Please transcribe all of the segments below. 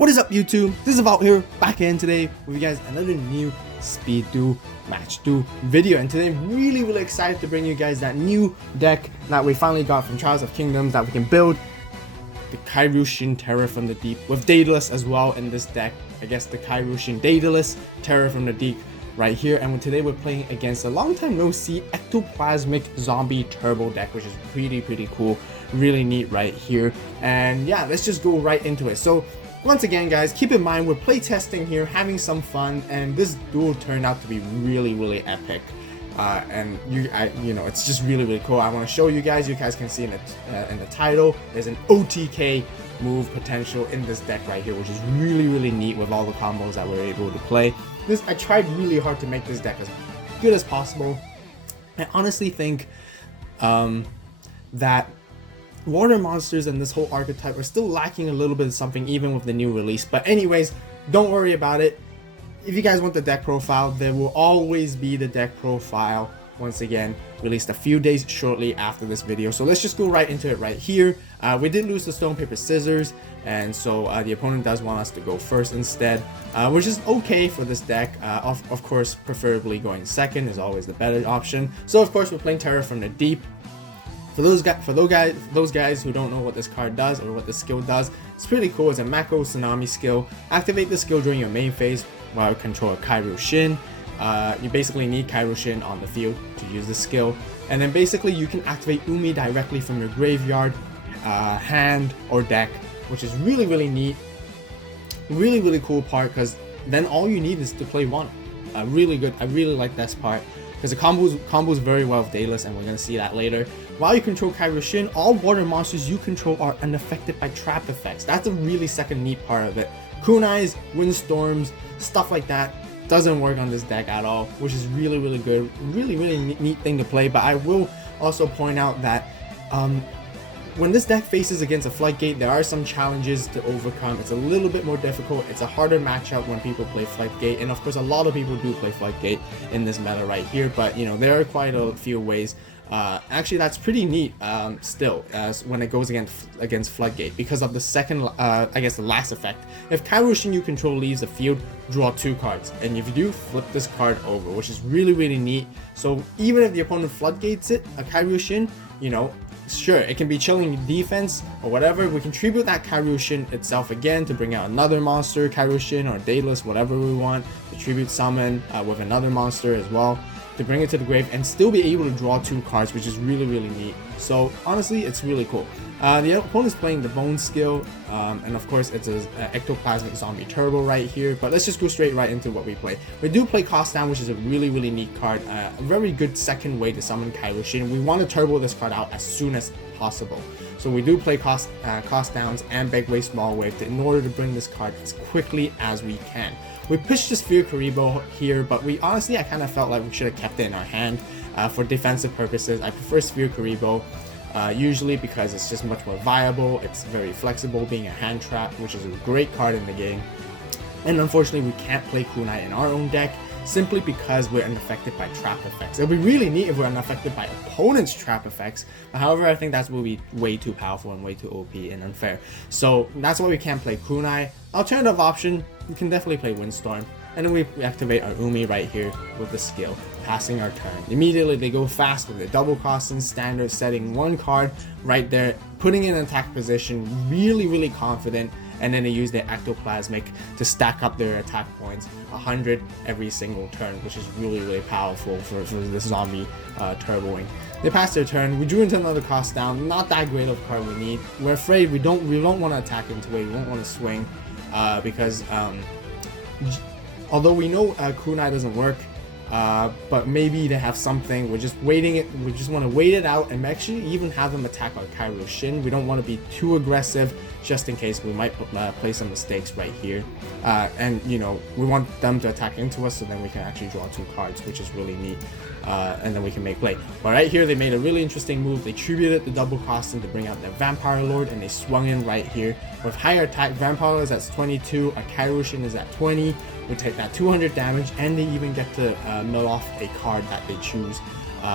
What is up, YouTube? This is AVAULT here, back again today with you guys another new Speed Duel Match Duel video. And today I'm really excited to bring you guys that new deck that we finally got from Trials of Kingdoms that we can build. The Kairyu-Shin Terror from the Deep with Daedalus as well in this deck. I guess the Kairyu-Shin Daedalus Terror from the Deep right here. And today we're playing against a long time no see Ectoplasmic Zombie Turbo deck, which is pretty cool, really neat right here. And yeah, let's just go right into it. So once again, guys, keep in mind we're playtesting here, having some fun, and this duel turned out to be really epic. And you know, it's just really cool. I want to show you guys. You guys can see in the title, there's an OTK move potential in this deck right here, which is really neat with all the combos that we're able to play. I tried really hard to make this deck as good as possible. I honestly think that water monsters and this whole archetype are still lacking a little bit of something even with the new release. But anyways, don't worry about it. If you guys want the deck profile, there will always be the deck profile, once again released a few days shortly after this video. So let's just go right into it right here. We did lose the stone paper scissors, and so the opponent does want us to go first instead, which is okay for this deck. Of course, preferably going second is always the better option. So of course we're playing Terror from the Deep. For those guys who don't know what this card does or what the skill does, it's pretty cool. It's a Mako Tsunami skill. Activate the skill during your main phase while you control a Kairyu-Shin. You basically need Kairyu-Shin on the field to use the skill, and then basically you can activate Umi directly from your graveyard, hand, or deck, which is really neat. Really cool part, because then all you need is to play one. Really good. I really like this part because it combos very well with Daedalus, and we're gonna see that later. While you control Kairyu-Shin, all water monsters you control are unaffected by trap effects. That's a really second neat part of it. Kunais, windstorms, stuff like that doesn't work on this deck at all, which is really good. Really neat thing to play. But I will also point out that when this deck faces against a Floodgate, there are some challenges to overcome. It's a little bit more difficult. It's a harder matchup when people play Floodgate, and of course a lot of people do play Floodgate in this meta right here. But you know, there are quite a few ways. Actually, that's pretty neat still, when it goes against Floodgate, because of the second, I guess the last effect. If Kairyu-Shin you control leaves the field, draw 2 cards, and if you do, flip this card over, which is really neat. So even if the opponent Floodgates it, a Kairyu-Shin, you know, sure, it can be chilling defense or whatever. We can tribute that Kairyu-Shin itself again to bring out another monster, Kairyu-Shin or Daedalus, whatever we want. The tribute summon with another monster as well, to bring it to the grave and still be able to draw 2 cards, which is really neat. So honestly, it's really cool. The opponent's playing the Bone skill, and of course it's an Ectoplasmic Zombie Turbo right here. But let's just go straight right into what we play. We do play Cost Down, which is a really neat card. A very good second way to summon Kairyu-Shin. We want to turbo this card out as soon as possible. So we do play cost downs and big wave, small wave in order to bring this card as quickly as we can. We pushed the Sphere Karibo here, but I kind of felt like we should have kept it in our hand for defensive purposes. I prefer Sphere Karibo usually because it's just much more viable. It's very flexible, being a hand trap, which is a great card in the game. And unfortunately, we can't play Kunai in our own deck, simply because we're unaffected by trap effects. It would be really neat if we're unaffected by opponents' trap effects. However, I think that will be way too powerful and way too OP and unfair. So that's why we can't play Kunai. Alternative option, we can definitely play Windstorm. And then we activate our Umi right here with the skill, passing our turn. Immediately they go fast with the double cost and standard, setting 1 card right there, putting in an attack position, really confident. And then they use their Ectoplasmic to stack up their attack points, 100 every single turn, which is really powerful for this zombie turboing. They pass their turn. We drew into another cost down. Not that great of a card we need. We're afraid we don't want to attack into it. We don't want to swing because although we know Kunai doesn't work, but maybe they have something. We're just waiting it. We just want to wait it out and actually even have them attack our Kairyu-Shin. We don't want to be too aggressive, just in case we might play some mistakes right here. And you know, we want them to attack into us, so then we can actually draw 2 cards, which is really neat. And then we can make play. But right here, they made a really interesting move. They tributed the double costing to bring out their Vampire Lord, and they swung in right here with higher attack. Vampire is at 22, a Kairyu-Shin is at 20. we take that 200 damage, and they even get to mill off a card that they choose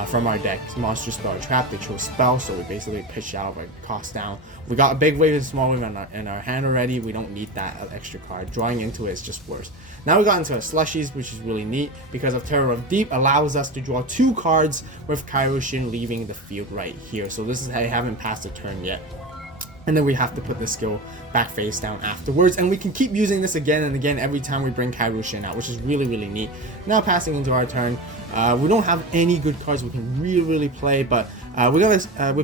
from our deck. Monster, spell, or trap. They chose spell, so we basically pitch out our cost down. We got a big wave and small wave in our hand already. We don't need that extra card. Drawing into it is just worse. Now we got into our slushies, which is really neat because of Terror of Deep allows us to draw 2 cards with Kairyu-Shin leaving the field right here. So this is how I haven't passed a turn yet. And then we have to put the skill back face down afterwards, and we can keep using this again and again every time we bring Kairyu-Shin out, which is really, really neat. Now passing into our turn, we don't have any good cards we can really play, but we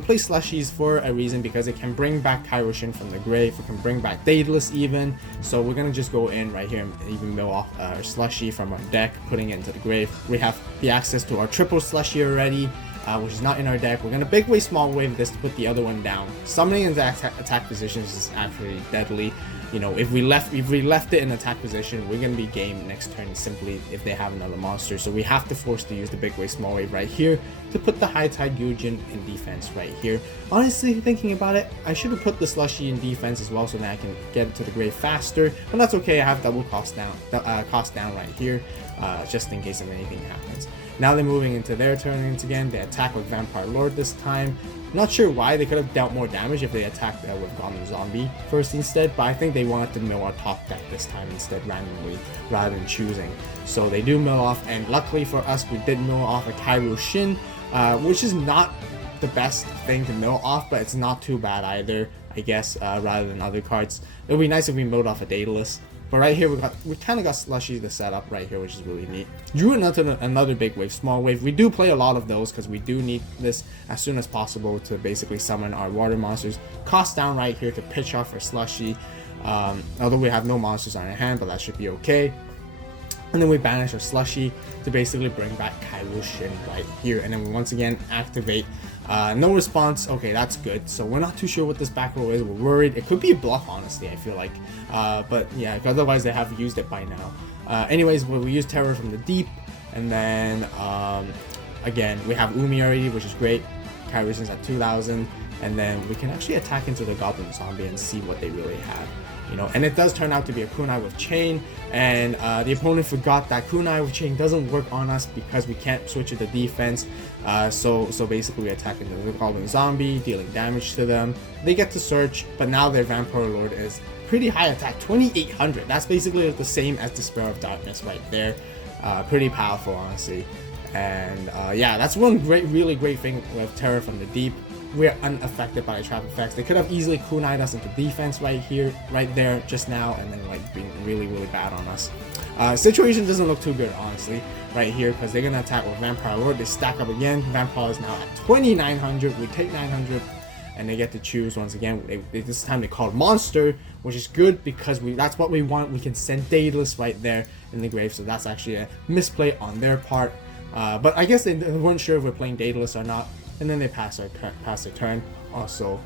play slushies for a reason, because it can bring back Kairyu-Shin from the grave. We can bring back Daedalus even, so we're gonna just go in right here and even mill off our slushie from our deck, putting it into the grave. We have the access to our triple slushie already, which is not in our deck. We're gonna big wave, small wave this to put the other one down. Summoning into attack positions is actually deadly. You know, if we left it in attack position, we're gonna be game next turn simply if they have another monster. So we have to force to use the big wave, small wave right here to put the high tide Gyujin in defense right here. Honestly, thinking about it, I should have put the slushie in defense as well so that I can get it to the grave faster. But that's okay. I have double cost down right here, just in case if anything happens. Now they're moving into their turns again. They attack with Vampire Lord this time. Not sure why. They could have dealt more damage if they attacked with Goblin Zombie first instead, but I think they wanted to mill our top deck this time instead randomly rather than choosing. So they do mill off, and luckily for us, we did mill off a Kairyu-Shin, which is not the best thing to mill off, but it's not too bad either, I guess, rather than other cards. It would be nice if we milled off a Daedalus. But right here, we kind of got slushies to set up right here, which is really neat. Drew another big wave, small wave. We do play a lot of those because we do need this as soon as possible to basically summon our water monsters. Cost down right here to pitch off our slushie. Although we have no monsters on our hand, but that should be okay. And then we banish our slushie to basically bring back Kairyu-Shin right here. And then we once again activate. No response. Okay, that's good. So we're not too sure what this back row is. We're worried. It could be a bluff, honestly, I feel like. But yeah, otherwise they have used it by now. Anyways, we use Terror from the Deep. And then, again, we have Umi already, which is great. Kairyu-Shin's at 2,000. And then we can actually attack into the Goblin Zombie and see what they really have. You know, and it does turn out to be a kunai with chain, and the opponent forgot that kunai with chain doesn't work on us because we can't switch it to defense. So basically we attack into the Goblin Zombie, dealing damage to them. They get to search, but now their Vampire Lord is pretty high attack, 2,800. That's basically the same as Despair of Darkness right there. Pretty powerful, honestly. And yeah, that's one really great thing with Terror from the Deep. We're unaffected by the trap effects. They could have easily kunai'd us into defense right here, right there, just now, and then like being really bad on us. Situation doesn't look too good, honestly, right here, because they're gonna attack with Vampire Lord. They stack up again. Vampire is now at 2,900. We take 900, and they get to choose once again. This time they call it Monster, which is good because that's what we want. We can send Daedalus right there in the grave, so that's actually a misplay on their part. But I guess they weren't sure if we're playing Daedalus or not. And then they pass their turn. Also,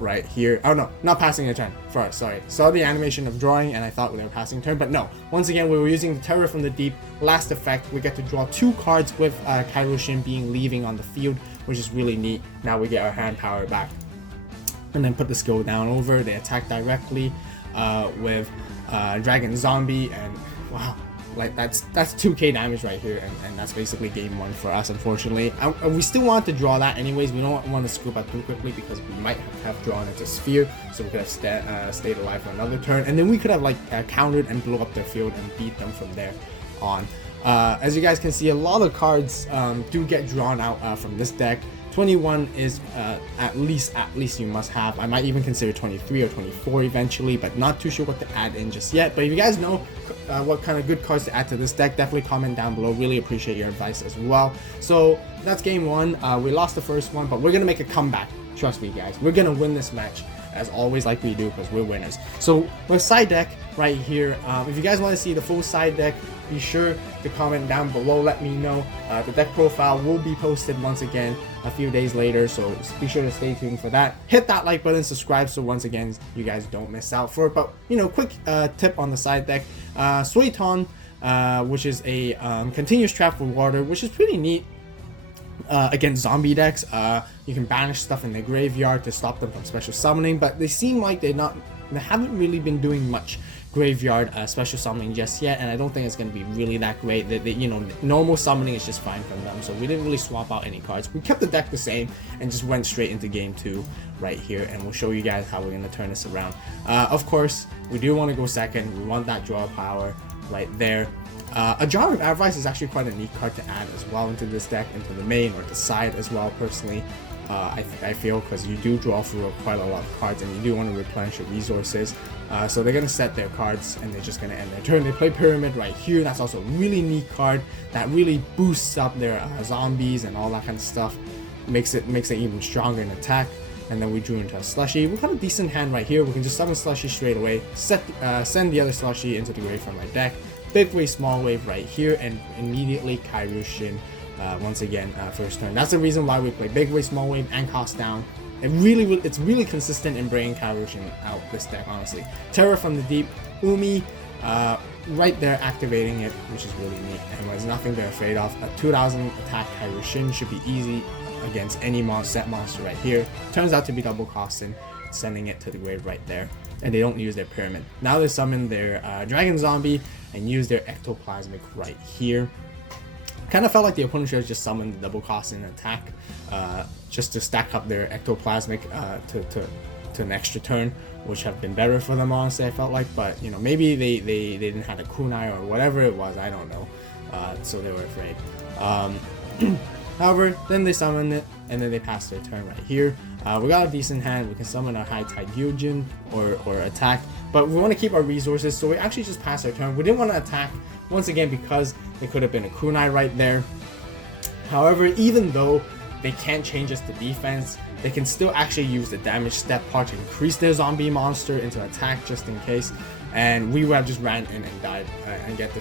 right here. Oh no, not passing a turn. First, sorry. Saw the animation of drawing, and I thought they were passing a turn, but no. Once again, we were using the Terror from the Deep. Last effect, we get to draw 2 cards with Kairyu-Shin leaving on the field, which is really neat. Now we get our hand power back, and then put the skill down over. They attack directly with Dragon Zombie, and wow. Like that's 2k damage right here, and that's basically game 1 for us, unfortunately. We still want to draw that anyways. We don't want to scoop out too quickly because we might have drawn into Sphere, so we could have stayed alive for another turn, and then we could have like countered and blew up their field and beat them from there on. As you guys can see, a lot of cards do get drawn out from this deck. 21 is at least you must have. I might even consider 23 or 24 eventually, but not too sure what to add in just yet. But if you guys know what kind of good cards to add to this deck, definitely comment down below. Really appreciate your advice as well. So that's game 1. We lost the first one, but we're gonna make a comeback. Trust me, guys. We're gonna win this match as always, like we do, because we're winners. So with side deck right here, if you guys want to see the full side deck, be sure to comment down below. Let me know. The deck profile will be posted once again a few days later, so be sure to stay tuned for that. Hit that like button, subscribe, so once again you guys don't miss out for it. But you know, quick tip on the side deck, Suiton, which is a continuous trap for water, which is pretty neat. Against zombie decks, you can banish stuff in the graveyard to stop them from special summoning, but they seem like they haven't really been doing much graveyard special summoning just yet, and I don't think it's going to be really that great. You know, normal summoning is just fine from them, so we didn't really swap out any cards. We kept the deck the same and just went straight into game 2 right here, and we'll show you guys how we're going to turn this around. Of course, we do want to go second. We want that draw power right there. A Jar of Avarice is actually quite a neat card to add as well into this deck, into the main or the side as well, personally. I feel, because you do draw through quite a lot of cards and you do want to replenish your resources. So they're going to set their cards and they're just going to end their turn. They play Pyramid right here. That's also a really neat card that really boosts up their zombies and all that kind of stuff. Makes it even stronger in attack. And then we drew into a Slushie. We've got a decent hand right here. We can just summon Slushie straight away, send the other Slushie into the grave from my deck. Big wave, small wave right here, and immediately Kairyu-Shin once again first turn. That's the reason why we play big wave, small wave, and cost down. It's really consistent in bringing Kairyu-Shin out this deck, honestly. Terror from the Deep, Umi, right there activating it, which is really neat, and there's nothing they're afraid of. A 2000 attack Kairyu-Shin should be easy against any set monster right here. Turns out to be double costing, sending it to the grave right there, and they don't use their Pyramid. Now they summon their Dragon Zombie and use their Ectoplasmic right here. Kind of felt like the opponent should have just summoned the double costing attack just to stack up their Ectoplasmic to an extra turn, which have been better for them, honestly, I felt like. But you know, maybe they didn't have a kunai or whatever it was, I don't know, so they were afraid. However, then they summon it and then they pass their turn right here. We got a decent hand. We can summon our High Tide Gyujin or attack, but we want to keep our resources, so we actually just pass our turn. We didn't want to attack once again because there could have been a kunai right there. However, even though they can't change us to defense, they can still actually use the damage step part to increase their zombie monster into attack just in case, and we would have just ran in and died and get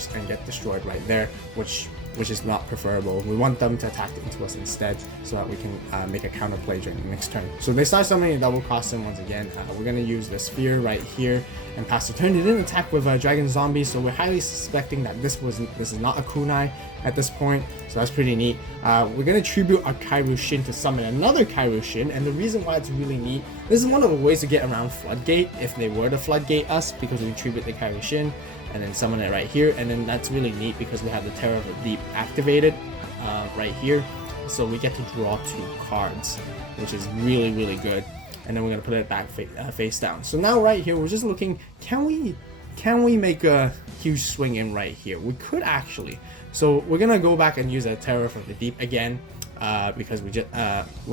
destroyed right there, which is not preferable. We want them to attack into us instead, so that we can make a counterplay during the next turn. So they start summoning a double costing once again. We're going to use the sphere right here and pass the turn. They didn't attack with a Dragon Zombie, so we're highly suspecting that this is not a kunai at this point, so that's pretty neat. We're going to tribute our Kairyu-Shin to summon another Kairyu-Shin, and the reason why it's really neat, this is one of the ways to get around Floodgate if they were to Floodgate us, because we tribute the Kairyu-Shin and then summon it right here, and then that's really neat because we have the Terror of the Deep activated right here, so we get to draw 2 cards, which is really good. And then we're gonna put it back face down. So now right here we're just looking, can we make a huge swing in right here? We could actually. So we're gonna go back and use a Terror from the Deep again because we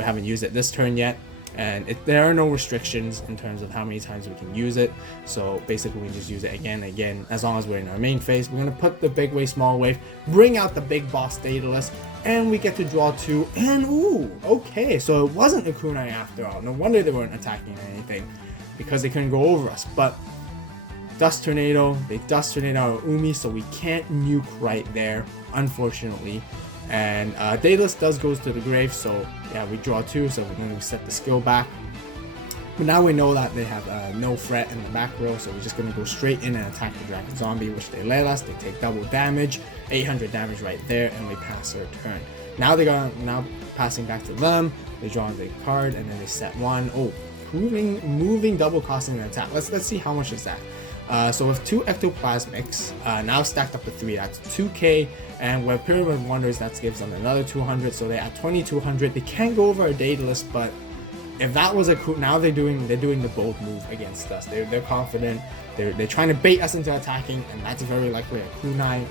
haven't used it this turn yet. And there are no restrictions in terms of how many times we can use it, so basically we can just use it again as long as we're in our main phase. We're going to put the big wave, small wave, bring out the big boss Daedalus, and we get to draw 2, and ooh, okay, so it wasn't a kunai after all. No wonder they weren't attacking or anything, because they couldn't go over us. But Dust Tornado, they Dust Tornado our Umi, so we can't nuke right there, unfortunately. And Daedalus goes to the grave, so yeah, we draw 2, so we're going to set the skill back. But now we know that they have no threat in the back row, so we're just going to go straight in and attack the Dragon Zombie, which they let us. They take double damage, 800 damage right there, and we pass their turn. Now now passing back to them, they draw a big card, and then they set 1. Oh, moving double costing an attack. Let's see how much is that. So with 2 Ectoplasmics, now stacked up to 3, that's 2k, and with Pyramid of Wonders, that gives them another 200, so they're at 2200. They can't go over a Daedalus, but if that was now they're doing the bold move against us. They're confident. They're trying to bait us into attacking, and that's very likely a kunai,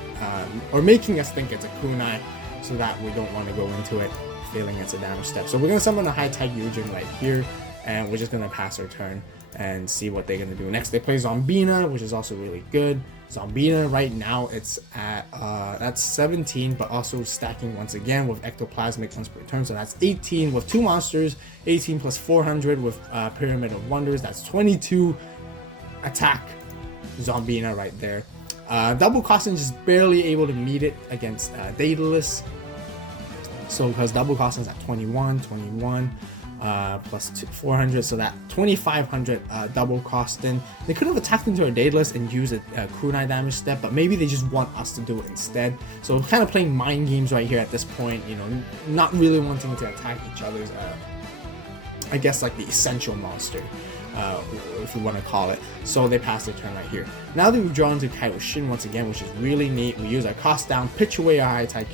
or making us think it's a kunai, so that we don't want to go into it feeling it's a damage step. So we're gonna summon a High Tide Gyujin right here, and we're just gonna pass our turn and see what they're gonna do next. They play Zombina, which is also really good. Zombina right now it's at that's 17, but also stacking once again with Ectoplasmic once per turn, so that's 18 with 2 monsters, 18 plus 400 with Pyramid of Wonders, that's 22 attack Zombina right there. Double costing just barely able to meet it against Daedalus, so because double costing is at 21 plus 400, so that 2500 double costing. They could have attacked into a Daedalus and used a kunai damage step, but maybe they just want us to do it instead. So kind of playing mind games right here at this point, you know, not really wanting to attack each other's I guess like the essential monster. if you want to call it. So they pass their turn right here. Now that we've drawn into Kairyu-Shin once again, which is really neat, we use our cost down, pitch away our high tide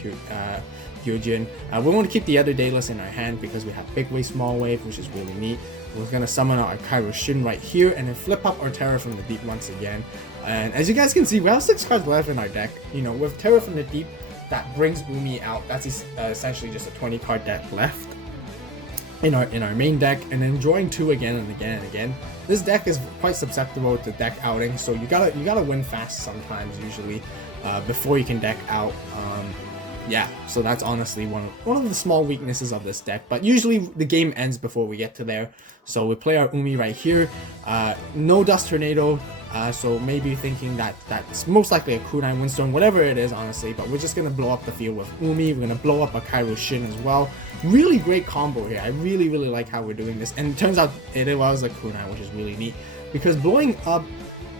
Kyojin. We want to keep the other Daedalus in our hand because we have big wave, small wave, which is really neat. We're gonna summon our Kairyu-Shin right here and then flip up our Terror from the Deep once again. And as you guys can see, we have 6 cards left in our deck. You know, with Terror from the Deep, that brings Umi out. That's essentially just a 20 card deck left in our main deck, and then drawing 2 again and again and again. This deck is quite susceptible to deck outing, so you gotta win fast sometimes, usually, before you can deck out. Yeah, so that's honestly one of the small weaknesses of this deck, but usually the game ends before we get to there. So we play our Umi right here. No Dust Tornado, so maybe you're thinking that's most likely a Kunai Windstorm, whatever it is, honestly, but we're just gonna blow up the field with Umi. We're gonna blow up a Kairyu-Shin as well. Really great combo here. I really like how we're doing this, and it turns out it was a Kunai, which is really neat, because blowing up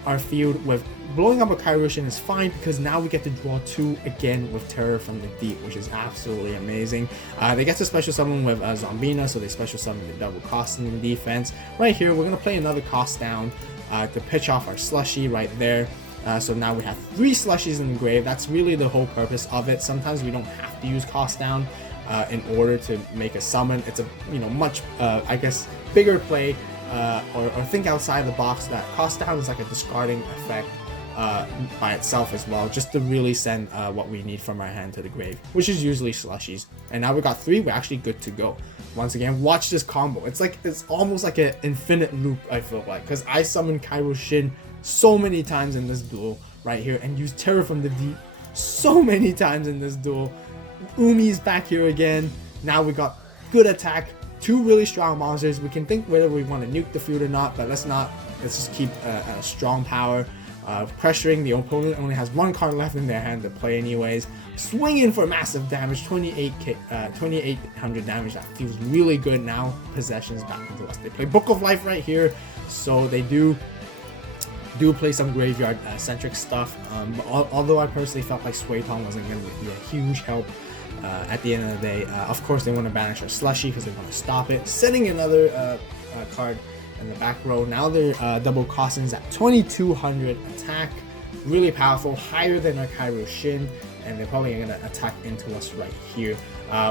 our field with blowing up a Kairyu-Shin is fine because now we get to draw 2 again with Terror from the Deep, which is absolutely amazing. They get to special summon with Zombina, so they special summon the double cost in defense. Right here, we're gonna play another cost down to pitch off our Slushy right there. So now we have 3 Slushies in the grave. That's really the whole purpose of it. Sometimes we don't have to use cost down in order to make a summon. It's a much I guess bigger play, or think outside the box. That cost down is like a discarding effect by itself as well, just to really send what we need from our hand to the grave, which is usually Slushies. And now we got 3, we're actually good to go. Once again, watch this combo. It's almost like an infinite loop, I feel like, because I summoned Kairyu-Shin so many times in this duel right here and used Terror from the Deep so many times in this duel. Umi's back here again. Now we got good attack, 2 really strong monsters. We can think whether we want to nuke the field or not, but let's not. Let's just keep a strong power. Pressuring. The opponent only has 1 card left in their hand to play anyways. Swinging for massive damage, 2800 damage. That feels really good. Now possessions back into us. They play Book of Life right here, so they do play some graveyard centric stuff. Although I personally felt like Sway Tong wasn't going to be a huge help at the end of the day. Of course, they want to banish our Slushy because they want to stop it. Setting another card in the back row. Now their double costings at 2200 attack, really powerful, higher than our Kairyu-Shin, and they're probably gonna attack into us right here,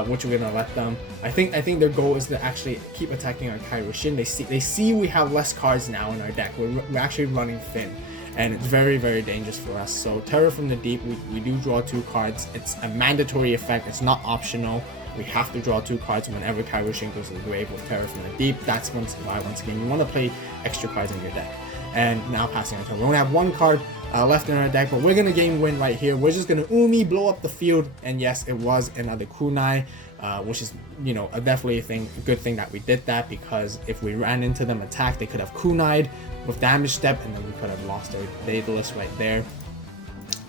which we're gonna let them. I think their goal is to actually keep attacking our Kairyu-Shin. They see we have less cards now in our deck. We're actually running thin, and it's very dangerous for us. So Terror from the Deep, we do draw 2 cards. It's a mandatory effect. It's not optional. We have to draw 2 cards whenever Kairyu-Shin goes to the grave with Terror from the Deep. That's why, once again, you want to play extra cards in your deck. And now passing our turn. We only have 1 card left in our deck, but we're going to game win right here. We're just going to Umi, blow up the field, and yes, it was another Kunai, which is, definitely a good thing that we did that, because if we ran into them attack, they could have Kunai'd with damage step, and then we could have lost our Daedalus right there,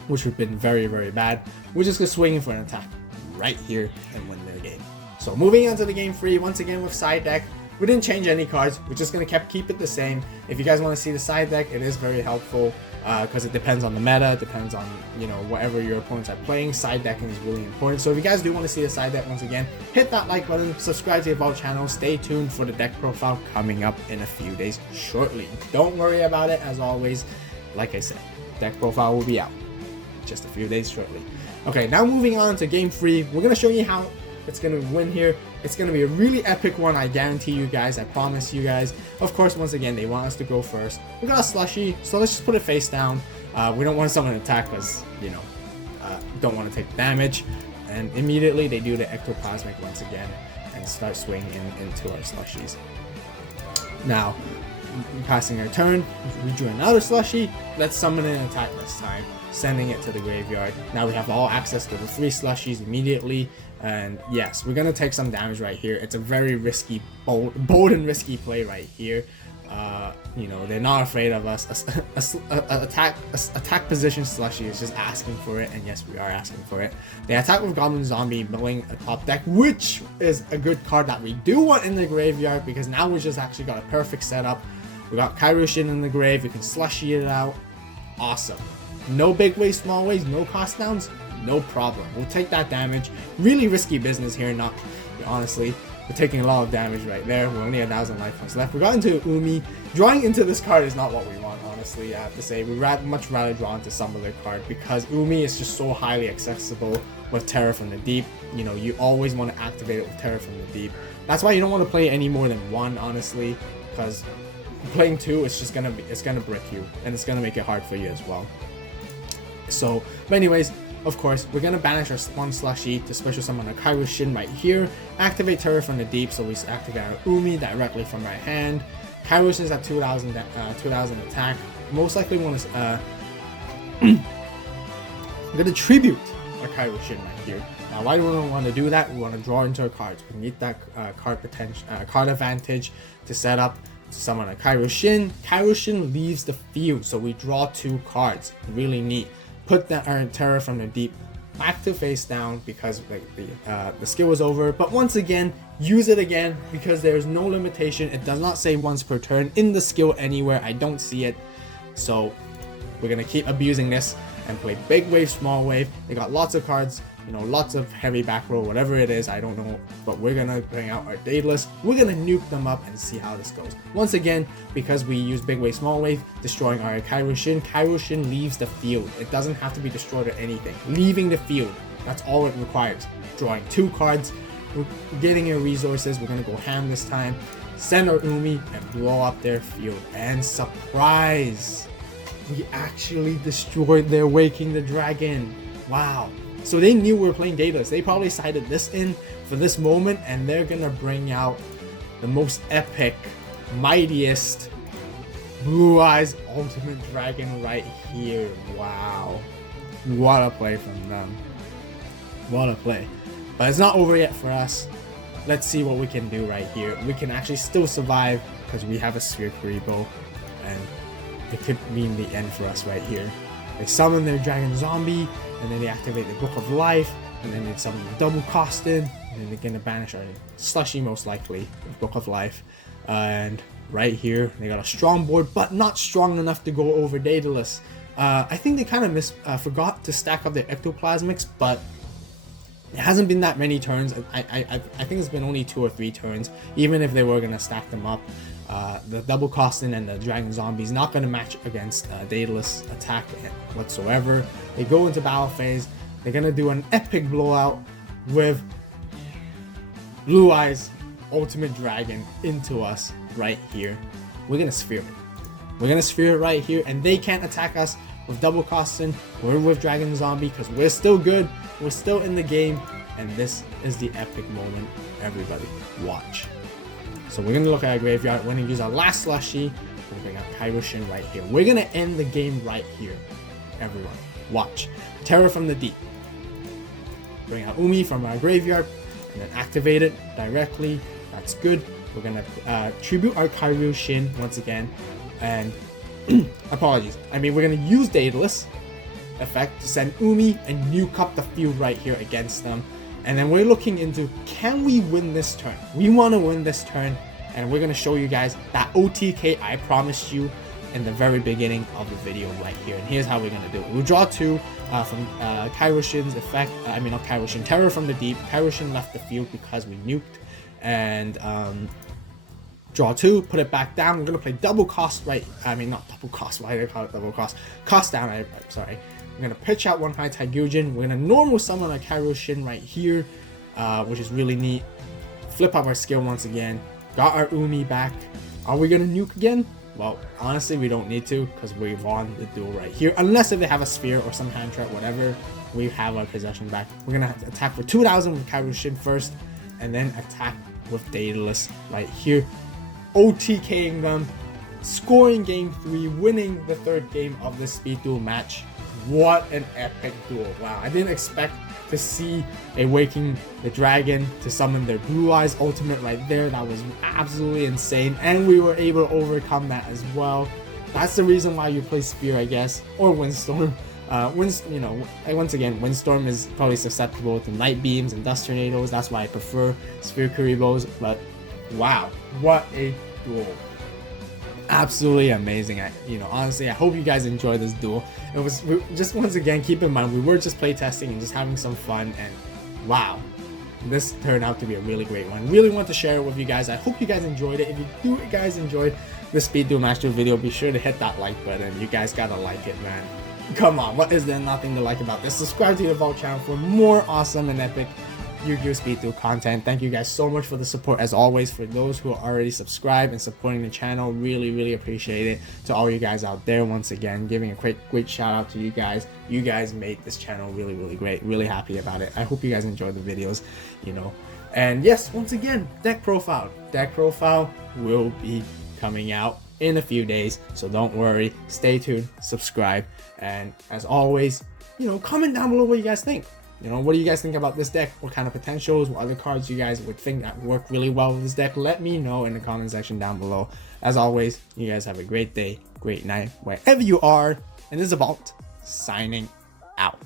which would have been very bad. We're just going to swing in for an attack right here and win their game. So moving on to the game 3, once again with side deck. We didn't change any cards. We're just gonna keep it the same. If you guys want to see the side deck, it is very helpful because it depends on the meta, it depends on whatever your opponents are playing. Side decking is really important. So if you guys do want to see the side deck, once again, hit that like button, subscribe to the AVAULT channel, stay tuned for the deck profile coming up in a few days shortly. Don't worry about it, as always. Like I said, deck profile will be out just a few days shortly. Okay, now moving on to game 3, we're gonna show you how it's gonna win here. It's gonna be a really epic one, I guarantee you guys, I promise you guys. Of course, once again, they want us to go first. We got a Slushy, so let's just put it face down. We don't want someone to attack because, don't want to take damage. And immediately they do the Ectoplasmic once again and start swinging into our Slushies. Now, passing our turn, we drew another Slushy. Let's summon an attack this time, sending it to the graveyard. Now we have all access to the 3 Slushies immediately. And yes, we're gonna take some damage right here. It's a very risky, bold and risky play right here. They're not afraid of us. Attack position Slushy is just asking for it, and yes, we are asking for it. They attack with Goblin Zombie, milling a top deck, which is a good card that we do want in the graveyard, because now we just actually got a perfect setup. We got Kairyu-Shin in the grave, we can Slushy it out. Awesome. No big waves, small waves, no cost downs, no problem. We'll take that damage. Really risky business here, honestly. We're taking a lot of damage right there. We're only 1,000 life points left. We got into Umi. Drawing into this card is not what we want, honestly, I have to say. We'd much rather draw into some other card because Umi is just so highly accessible with Terror from the Deep. You know, you always want to activate it with Terror from the Deep. That's why you don't want to play any more than one, honestly, because playing two is just gonna brick you, and it's gonna make it hard for you as well. So, but anyways, of course, we're gonna banish our one slushy to special summon a Kairyu-Shin right here, activate Terror from the Deep, so we activate our Umi directly from our hand. Kairyu-Shin's at 2,000 attack. Most likely want to I'm gonna tribute a Kairyu-Shin right here. Now, why do we want to do that? We want to draw into our cards. We need that card advantage to set up to summon a Kairyu-Shin. Kairyu-Shin leaves the field, so we draw 2 cards. Really neat. Put our Terror from the Deep back to face down because the skill is over. But once again, use it again because there's no limitation. It does not say once per turn in the skill anywhere. I don't see it. So we're gonna keep abusing this and play big wave, small wave. They got lots of cards, you know, lots of heavy back row, whatever it is, I don't know. But we're gonna bring out our Daedalus. We're gonna nuke them up and see how this goes. Once again, because we use big wave, small wave, destroying our Kairyu-Shin. Kairyu-Shin leaves the field. It doesn't have to be destroyed or anything. Leaving the field, that's all it requires. Drawing 2 cards, we're getting your resources. We're gonna go ham this time. Send our Umi and blow up their field. And surprise! We actually destroyed their Waking the Dragon. Wow. So they knew we were playing Daedalus. They probably cited this in for this moment, and they're gonna bring out the most epic, mightiest Blue Eyes Ultimate Dragon right here. Wow. What a play from them. What a play. But it's not over yet for us. Let's see what we can do right here. We can actually still survive because we have a Sphere Kuriboh, and it could mean the end for us right here. They summon their Dragon Zombie, and then they activate the Book of Life, and then they summon the Double Costin, and then they're gonna banish our Slushy most likely, with Book of Life. And right here, they got a strong board, but not strong enough to go over Daedalus. I think they kind of forgot to stack up their Ectoplasmics, but it hasn't been that many turns. I think it's been only 2 or 3 turns, even if they were gonna stack them up. The Double Costin and the Dragon Zombie is not going to match against Daedalus attack whatsoever. They go into battle phase. They're going to do an epic blowout with Blue Eyes Ultimate Dragon into us right here. We're going to sphere it. We're going to sphere it right here, and they can't attack us with Double Costin or with Dragon Zombie because we're still good. We're still in the game, and this is the epic moment. Everybody, watch. So we're going to look at our graveyard. We're going to use our last slushy. We're going to bring out Kairyu-Shin right here. We're going to end the game right here. Everyone, watch. Terror from the Deep. Bring out Umi from our graveyard and then activate it directly. That's good. We're going to tribute our Kairyu-Shin once again. And apologies. I mean, we're going to use Daedalus effect to send Umi and nuke up the field right here against them. And then we're looking into, can we win this turn? We want to win this turn, and we're going to show you guys that OTK I promised you in the very beginning of the video right here. And here's how we're going to do it. We'll draw 2 from Kairyu-Shin's effect. I mean, not Kairyu-Shin, Terror from the Deep. Kairyu-Shin left the field because we nuked. And draw 2, put it back down. We're going to play double cost right. I mean, not double cost. Why do they call it double cost? Cost down, I'm sorry. We're going to pitch out 1 high Taegyujin. We're going to normal summon a Kairyu-Shin right here, which is really neat. Flip up our skill once again. Got our Umi back. Are we going to nuke again? Well, honestly, we don't need to because we won the duel right here. Unless if they have a sphere or some hand trap, whatever, we have our possession back. We're going to attack for 2,000 with Kairyu-Shin first, and then attack with Daedalus right here. OTKing them, scoring game 3, winning the 3rd game of this speed duel match. What an epic duel. Wow, I didn't expect to see a Waking the Dragon to summon their Blue Eyes ultimate right there. That was absolutely insane, and we were able to overcome that as well. That's the reason why you play Spear, I guess, or Windstorm. You know, once again, Windstorm is probably susceptible to Night Beams and Dust Tornadoes. That's why I prefer Sphere Kuribohs. But wow, what a duel. Absolutely amazing. Honestly, I hope you guys enjoyed this duel. It was just, once again, keep in mind, we were just playtesting and just having some fun, and wow, this turned out to be a really great one. Really want to share it with you guys. I hope you guys enjoyed it. If you guys enjoyed the Speed Duel Master video, be sure to hit that like button. You guys gotta like it, man. Come on, what is there nothing to like about this? Subscribe to the AVAULT channel for more awesome and epic Yu-Gi-Oh Speed Duel content. Thank you guys so much for the support as always. For those who are already subscribed and supporting the channel, really appreciate it. To all you guys out there, once again, giving a great shout out to you guys. You guys made this channel really great. Really happy about it. I hope you guys enjoy the videos, you know. And yes, once again, deck profile will be coming out in a few days, so don't worry. Stay tuned, subscribe, and as always, you know, comment down below what you guys think. You know, what do you guys think about this deck? What kind of potentials, what other cards you guys would think that work really well with this deck? Let me know in the comment section down below. As always, you guys have a great day, great night, wherever you are. And this is AVAULT signing out.